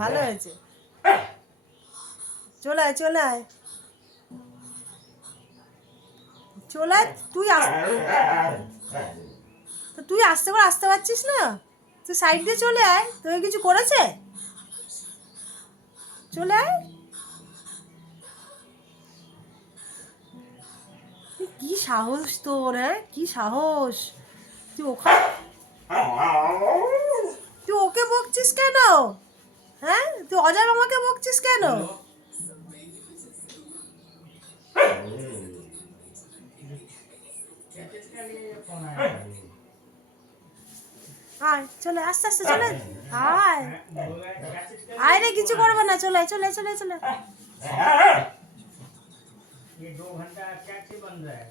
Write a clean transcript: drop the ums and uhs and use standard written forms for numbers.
ভালো হয়েছে। চলে আয় চলে আয় চলে আয়। তুই আস্তে করে আসতে পারছিস না? তুই সাইড দিয়ে চলে আয়। তোকে কিছু করেছে? চলে আয়। কি সাহস তোর! হ্যাঁ, কি সাহস! তুই ওখানে তুই ওকে বকছিস কেন? হ্যাঁ, তুই অজয় মামাকে বকছিস কেন? আয় চলে, আস্তে আস্তে চলে আয়। আয় রে, কিছু করবে না, চলে চলে চলে চলে। ये 2 घंटा क्या बन रहा है।